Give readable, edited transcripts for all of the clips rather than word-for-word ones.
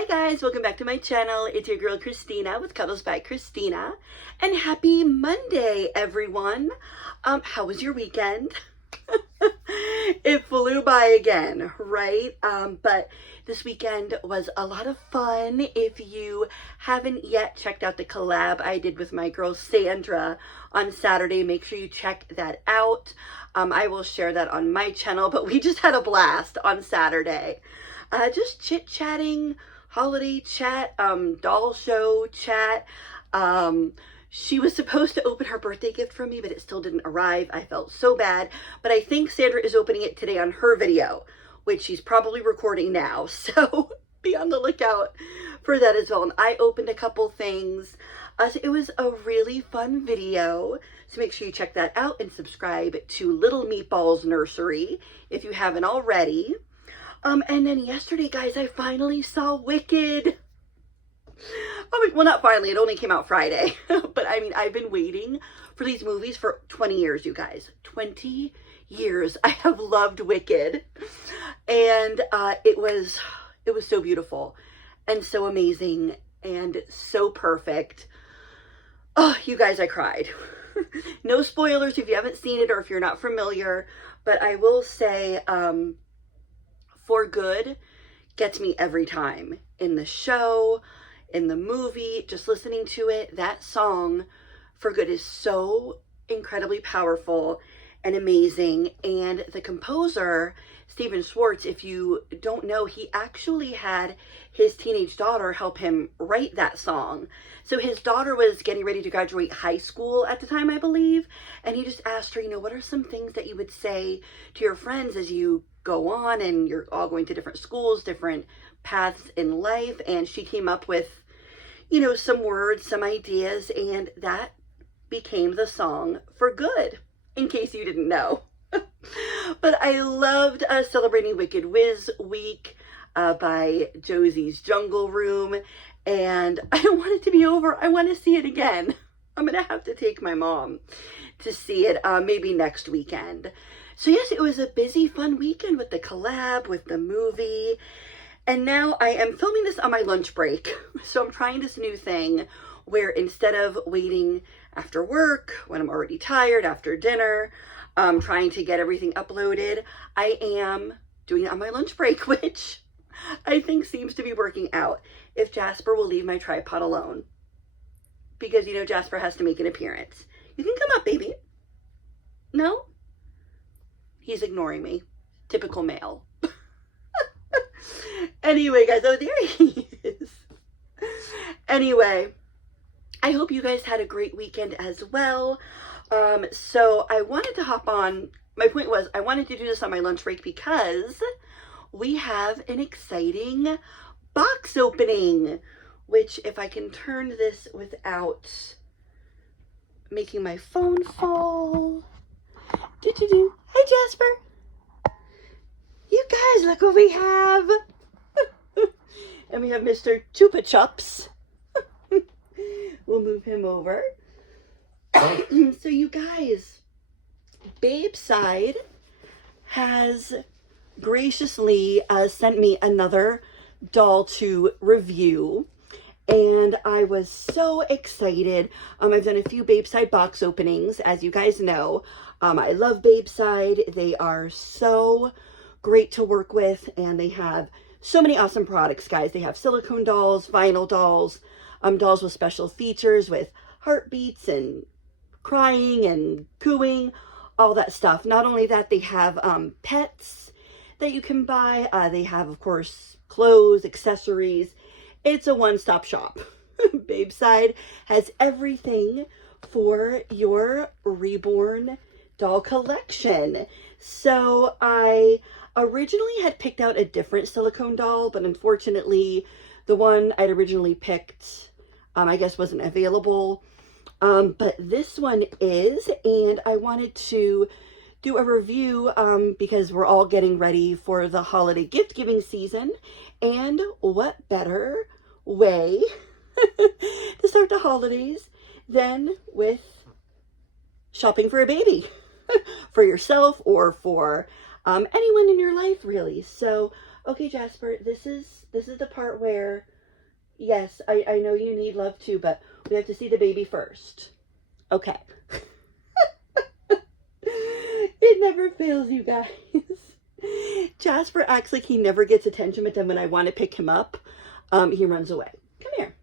Hi guys, welcome back to my channel. It's your girl Christina with Cuddles by Christina, and happy Monday everyone. How was your weekend? It flew by again, right? But this weekend was a lot of fun. If you haven't yet checked out the collab I did with my girl Sandra on Saturday, make sure you check that out. I will share that on my channel, but we just had a blast on Saturday. Just chit-chatting, holiday chat, doll show chat. She was supposed to open her birthday gift for me, but it still didn't arrive. I felt so bad, but I think Sandra is opening it today on her video, which she's probably recording now. So be on the lookout for that as well. And I opened a couple things. So it was a really fun video. So make sure you check that out and subscribe to Little Meatballs Nursery if you haven't already. And then yesterday, guys, I finally saw Wicked. Well, not finally, it only came out Friday. But I mean, I've been waiting for these movies for 20 years, you guys. 20 years. I have loved Wicked. And it was so beautiful and so amazing and so perfect. Oh, you guys, I cried. No spoilers if you haven't seen it or if you're not familiar, but I will say, For Good gets me every time. In the show, in the movie, just listening to it, that song, For Good, is so incredibly powerful and amazing. And the composer, Stephen Schwartz, if you don't know, he actually had his teenage daughter help him write that song. So his daughter was getting ready to graduate high school at the time, I believe. And he just asked her, what are some things that you would say to your friends as you go on and you're all going to different schools, different paths in life? And she came up with, some words, some ideas, and that became the song For Good, in case you didn't know. But I loved celebrating Wicked Wiz Week by Josie's Jungle Room, and I don't want it to be over. I want to see it again. I'm going to have to take my mom to see it maybe next weekend. So yes, it was a busy, fun weekend with the collab, with the movie. And now I am filming this on my lunch break. So I'm trying this new thing where instead of waiting after work, when I'm already tired, after dinner, trying to get everything uploaded, I am doing it on my lunch break, which I think seems to be working out. If Jasper will leave my tripod alone. Because, Jasper has to make an appearance. You can come up, baby. No? He's ignoring me. Typical male. Anyway, guys, oh, there he is. Anyway, I hope you guys had a great weekend as well. So I wanted to hop on. My point was I wanted to do this on my lunch break because we have an exciting box opening, which if I can turn this without making my phone fall. Hi, Jasper. You guys, look what we have. And we have Mr. Chupa Chups. We'll move him over. So you guys, Babeside has graciously sent me another doll to review. And I was so excited. I've done a few Babeside box openings, as you guys know. I love Babeside. They are so great to work with, and they have so many awesome products, guys. They have silicone dolls, vinyl dolls, dolls with special features with heartbeats and crying and cooing, all that stuff. Not only that, they have pets that you can buy. They have, of course, clothes, accessories. It's a one-stop shop. Babeside has everything for your reborn doll collection. So I originally had picked out a different silicone doll, but unfortunately the one I'd originally picked, I guess wasn't available. But this one is, and I wanted to do a review because we're all getting ready for the holiday gift giving season, and what better way to start the holidays than with shopping for a baby for yourself or for anyone in your life, really. So Okay, Jasper, this is the part where, yes, I know you need love too, but we have to see the baby first. Okay. It never fails, you guys. Jasper acts like he never gets attention, but then when I want to pick him up, he runs away. Come here.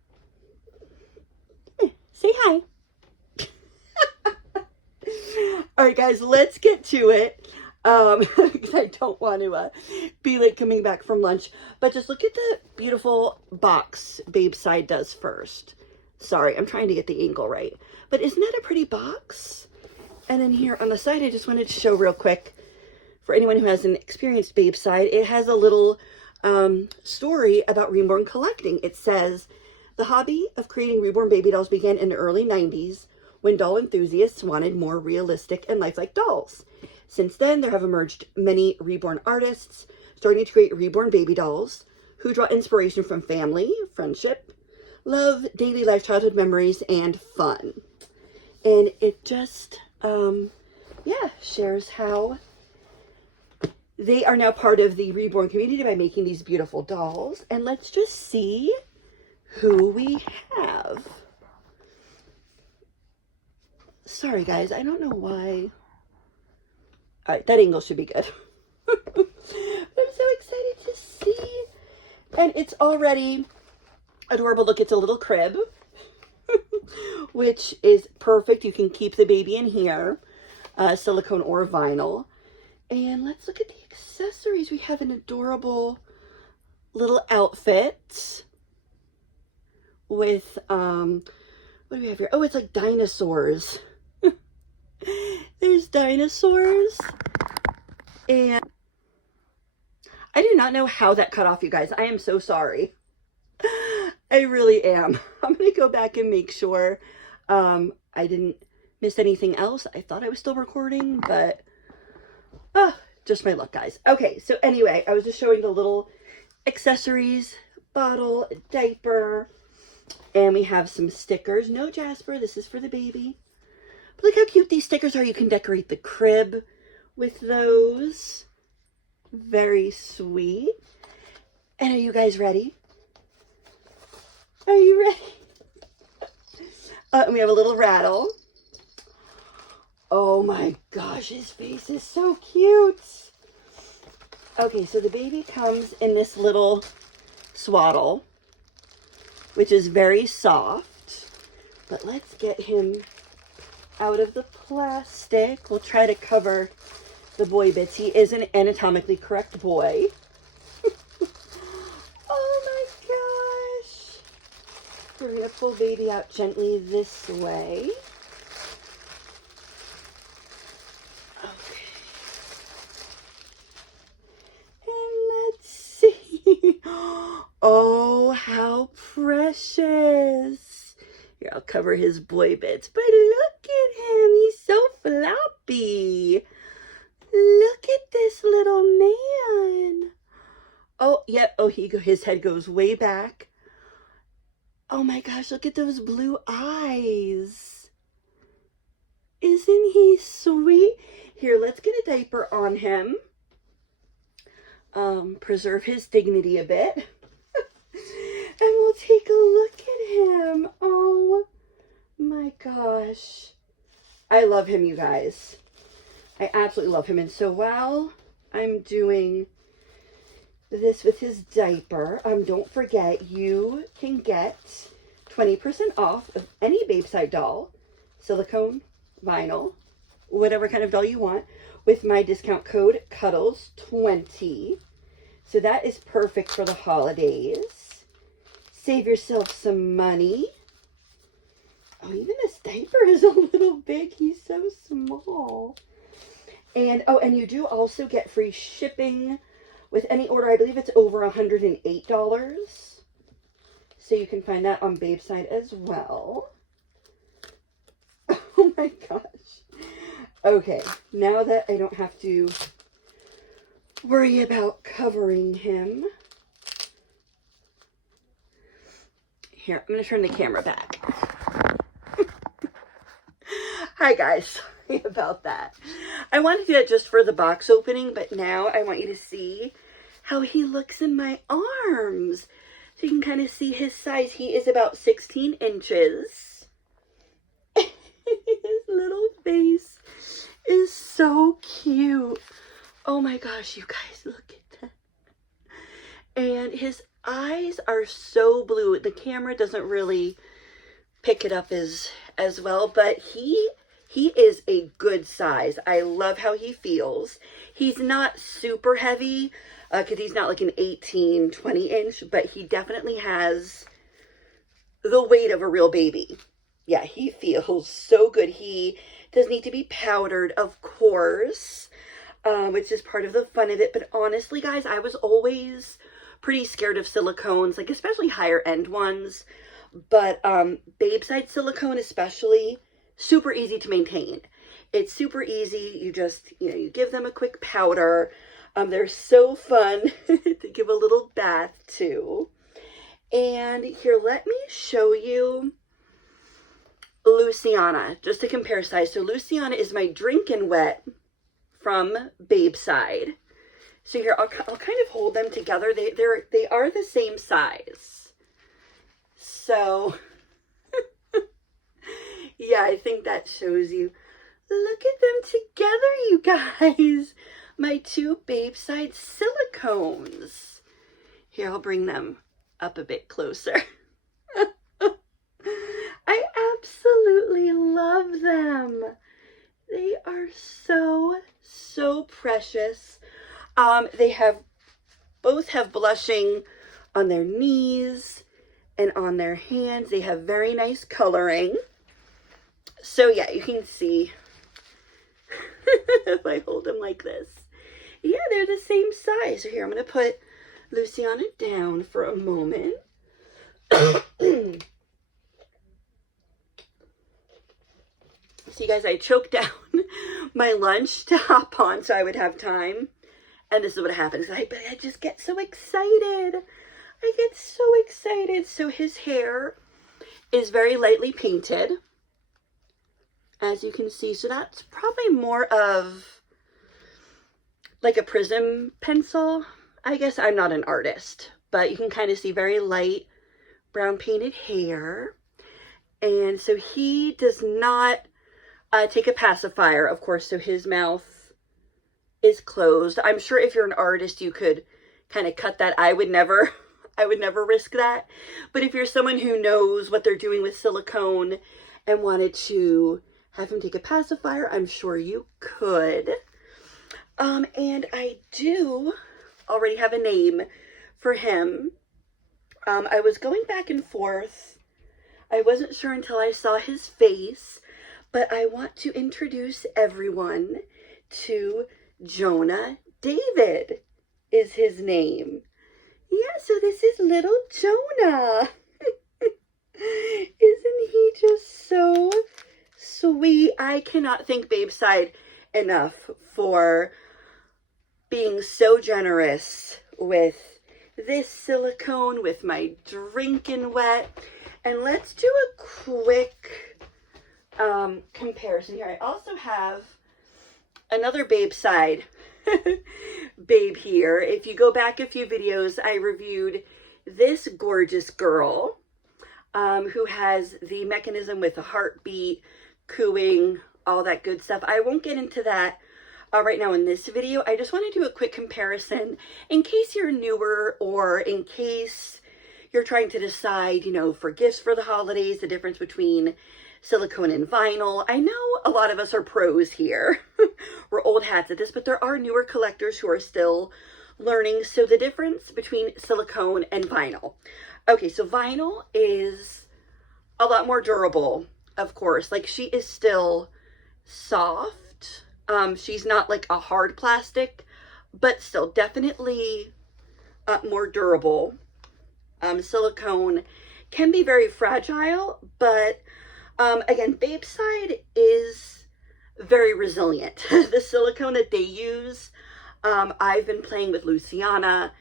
Say hi. All right, guys, let's get to it. Because I don't want to be late coming back from lunch. But just look at the beautiful box Babeside does first. Sorry, I'm trying to get the angle right. But isn't that a pretty box? And then here on the side, I just wanted to show real quick, for anyone who hasn't experienced Babeside, it has a little story about reborn collecting. It says, the hobby of creating reborn baby dolls began in the early 90s when doll enthusiasts wanted more realistic and lifelike dolls. Since then, there have emerged many reborn artists starting to create reborn baby dolls who draw inspiration from family, friendship, love, daily life, childhood memories, and fun. And it just, yeah, shares how they are now part of the reborn community by making these beautiful dolls. And let's just see who we have. Sorry, guys, I don't know why. All right, that angle should be good. But I'm so excited to see. And it's already adorable. Look, it's a little crib, which is perfect. You can keep the baby in here, silicone or vinyl. And let's look at the accessories. We have an adorable little outfit with, what do we have here? Oh, it's like dinosaurs. There's dinosaurs. And I do not know how that cut off, you guys. I am so sorry. I really am. I'm going to go back and make sure I didn't miss anything else. I thought I was still recording, but just my luck, guys. Okay, so anyway, I was just showing the little accessories, bottle, diaper, and we have some stickers. No, Jasper, this is for the baby. But look how cute these stickers are. You can decorate the crib with those. Very sweet. And are you guys ready? Are you ready? And we have a little rattle. Oh my gosh, his face is so cute. Okay, so the baby comes in this little swaddle, which is very soft. But let's get him out of the plastic. We'll try to cover the boy bits. He is an anatomically correct boy. Oh my gosh. We're going to pull baby out gently this way. Okay. And let's see. Oh, how precious. Here, I'll cover his boy bits. But look at him. He's so floppy. Look at this little man. Oh, yep. Oh, his head goes way back. Oh my gosh, look at those blue eyes. Isn't he sweet? Here, let's get a diaper on him. Preserve his dignity a bit. And we'll take a look at him. Oh my gosh. I love him, you guys. I absolutely love him. And so while I'm doing this with his diaper, don't forget you can get 20% off of any Babeside doll, silicone, vinyl, whatever kind of doll you want, with my discount code CUDDLES20. So that is perfect for the holidays. Save yourself some money. Oh, even this diaper is a little big. He's so small. And, oh, and you do also get free shipping with any order. I believe it's over $108. So you can find that on Babeside as well. Oh my gosh. Okay, now that I don't have to worry about covering him. Here, I'm going to turn the camera back. Hi guys, sorry about that. I wanted to do that just for the box opening, but now I want you to see how he looks in my arms. So you can kind of see his size. He is about 16 inches. His little face is so cute. Oh my gosh, you guys, look at that. And his eyes are so blue. The camera doesn't really pick it up as well, but he is a good size. I love how he feels. He's not super heavy, because he's not like an 18, 20 inch, but he definitely has the weight of a real baby. Yeah, he feels so good. He does need to be powdered, of course, which is part of the fun of it. But honestly, guys, I was always pretty scared of silicones, like especially higher end ones. But Babeside silicone especially, super easy to maintain. It's super easy. You just, you give them a quick powder. They're so fun to give a little bath to. And here, let me show you Luciana, just to compare size. So Luciana is my drinking wet from Babeside. So here, I'll kind of hold them together. They are the same size. So, yeah, I think that shows you. Look at them together, you guys. My two Babeside silicones. Here, I'll bring them up a bit closer. I absolutely love them. They are so precious. They both have blushing on their knees and on their hands. They have very nice coloring. So yeah, you can see if I hold them like this. Yeah, they're the same size. So here, I'm going to put Luciana down for a moment. So you guys, I choked down my lunch to hop on so I would have time. And this is what happens. I just get so excited. I get so excited. So his hair is very lightly painted, as you can see. So that's probably more of like a prism pencil. I guess I'm not an artist, but you can kind of see very light brown painted hair. And so he does not take a pacifier, of course, so his mouth is closed. I'm sure if you're an artist, you could kind of cut that. I would never risk that. But if you're someone who knows what they're doing with silicone and wanted to have him take a pacifier, I'm sure you could. And I do already have a name for him. I was going back and forth. I wasn't sure until I saw his face, but I want to introduce everyone to Jonah David is his name. Yeah, so this is little Jonah. Isn't he just so sweet? I cannot thank Babeside enough for being so generous with this silicone, with my drinking wet. And let's do a quick comparison here. I also have another Babeside babe here. If you go back a few videos, I reviewed this gorgeous girl who has the mechanism with the heartbeat, cooing, all that good stuff. I won't get into that right now in this video. I just want to do a quick comparison in case you're newer, or in case you're trying to decide, for gifts for the holidays, the difference between silicone and vinyl. I know a lot of us are pros here. We're old hats at this, but there are newer collectors who are still learning. So the difference between silicone and vinyl. Okay, so vinyl is a lot more durable, of course. Like, she is still soft. She's not like a hard plastic, but still definitely more durable. Silicone can be very fragile, but again, Babeside is very resilient. The silicone that they use, I've been playing with Luciana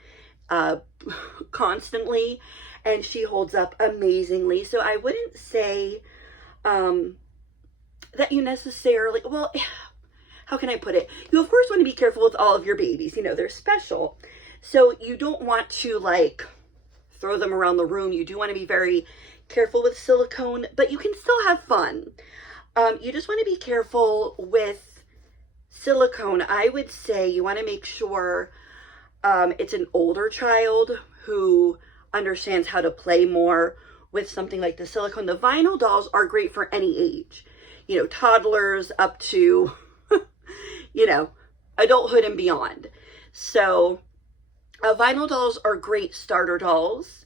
constantly, and she holds up amazingly. So I wouldn't say that you necessarily, well, how can I put it? You of course want to be careful with all of your babies. They're special. So you don't want to like throw them around the room. You do want to be very careful with silicone, but you can still have fun. You just want to be careful with silicone. I would say you want to make sure it's an older child who understands how to play more with something like the silicone. The vinyl dolls are great for any age, you know, toddlers up to, you know, adulthood and beyond. So vinyl dolls are great starter dolls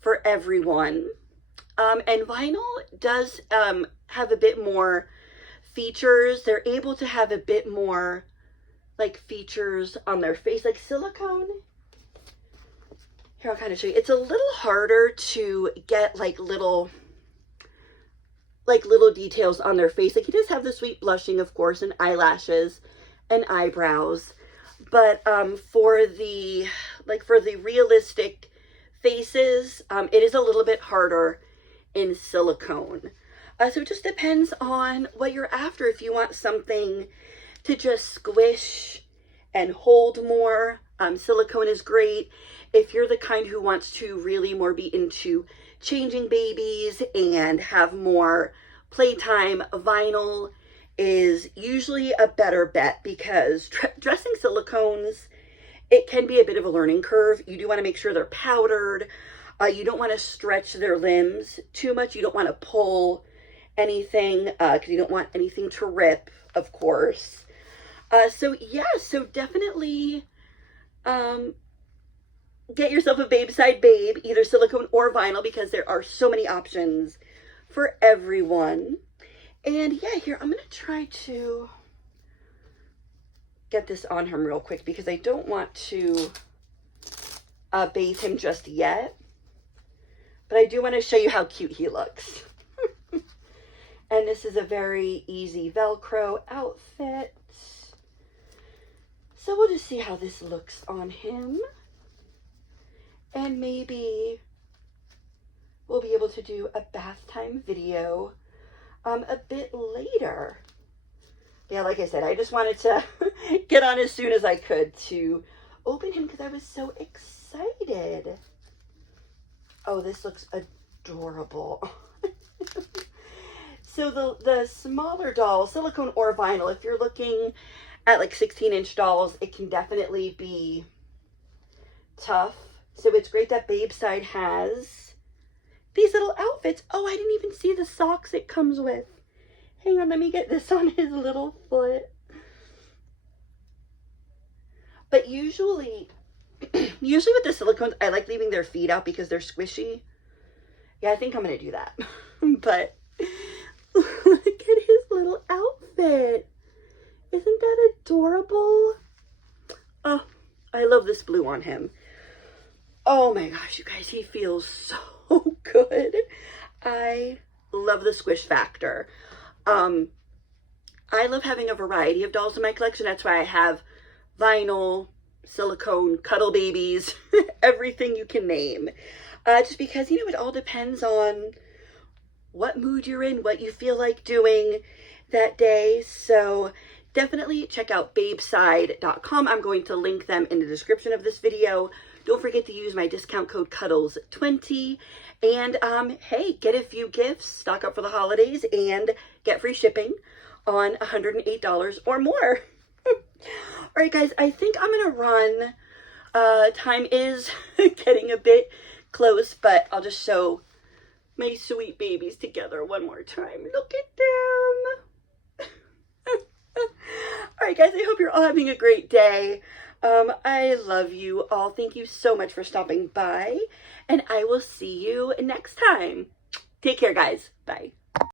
for everyone. And vinyl does have a bit more features. They're able to have a bit more like features on their face, like silicone. Here, I'll kind of show you. It's a little harder to get like little details on their face. Like he does have the sweet blushing, of course, and eyelashes and eyebrows. But for the realistic faces, it is a little bit harder in silicone. So it just depends on what you're after. If you want something to just squish and hold more, silicone is great. If you're the kind who wants to really more be into changing babies and have more playtime, vinyl is usually a better bet, because dressing silicones, it can be a bit of a learning curve. You do want to make sure they're powdered. You don't want to stretch their limbs too much. You don't want to pull anything because you don't want anything to rip, of course. So yeah, so definitely get yourself a Babeside babe, either silicone or vinyl, because there are so many options for everyone. And yeah, here, I'm going to try to get this on him real quick because I don't want to bathe him just yet. But I do want to show you how cute he looks. And this is a very easy Velcro outfit. So we'll just see how this looks on him. And maybe we'll be able to do a bath time video a bit later. Yeah, like I said, I just wanted to get on as soon as I could to open him because I was so excited. Oh, this looks adorable. So the smaller dolls, silicone or vinyl, if you're looking at like 16-inch dolls, it can definitely be tough. So it's great that Babeside has these little outfits. Oh, I didn't even see the socks it comes with. Hang on, let me get this on his little foot. But usually with the silicones, I like leaving their feet out because they're squishy. Yeah, I think I'm going to do that. But look at his little outfit. Isn't that adorable? Oh, I love this blue on him. Oh my gosh, you guys, he feels so good. I love the squish factor. I love having a variety of dolls in my collection. That's why I have vinyl, silicone, cuddle babies, everything you can name. Just because, you know, it all depends on what mood you're in, what you feel like doing that day. So definitely check out babeside.com. I'm going to link them in the description of this video. Don't forget to use my discount code CUDDLES20. And hey, get a few gifts, stock up for the holidays, and get free shipping on $108 or more. All right, guys, I think I'm going to run. Time is getting a bit close, but I'll just show my sweet babies together one more time. Look at them. All right, guys, I hope you're all having a great day. I love you all. Thank you so much for stopping by, and I will see you next time. Take care, guys. Bye.